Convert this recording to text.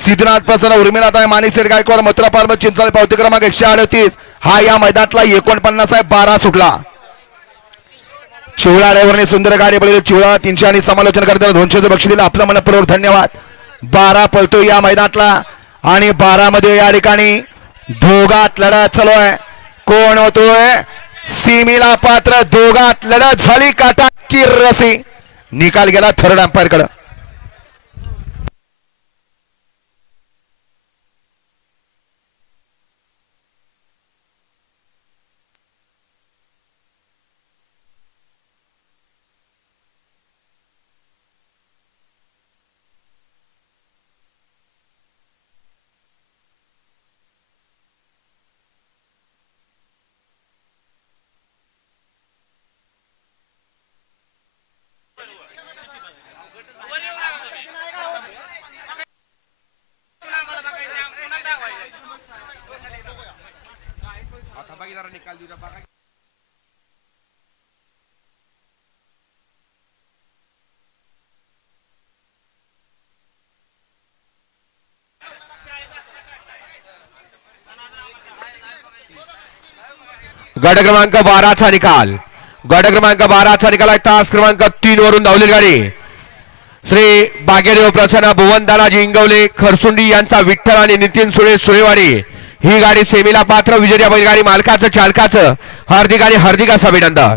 सिद्धनाथ प्रसन्न आहे माणिक गायकवाड मथुरा पार्म चिंचाळे पावती क्रमांक एकशे अडतीस. हा या मैदानातला एकोणपन्नास आहे बारा सुटला. चिवळा ड्रायव्हरने सुंदर गाडी पडलेली चिवळा तीनशे आणि समालोचन करताना दोनशेचं बक्षी दिलं. आपलं मनपूर्वक धन्यवाद. बारा पळतो या मैदानातला. आणि बारा मध्ये या ठिकाणी दोघात लढत चालू आहे. कोण होतोय? सिमिला पात्र दोघात लढत झाली. काटा किर्रसी निकाल गेला थर्ड अंपायरकडे गड क्रमांक बाराचा निकाल. गड क्रमांक बाराचा निकाल आहे तास क्रमांक तीन वरून धावलेली गाडी. श्री बागेदेव प्रसन्न भुवन दादाजी इंगवले खरसुंडी यांचा विठ्ठल आणि नितीन सुळे सुळेवाडी. ही गाडी सेमीला पात्र विजय बैलगाडी मालकाचं चालकाचं. हार्दिक आणि हार्दिक असं अभिनंदन.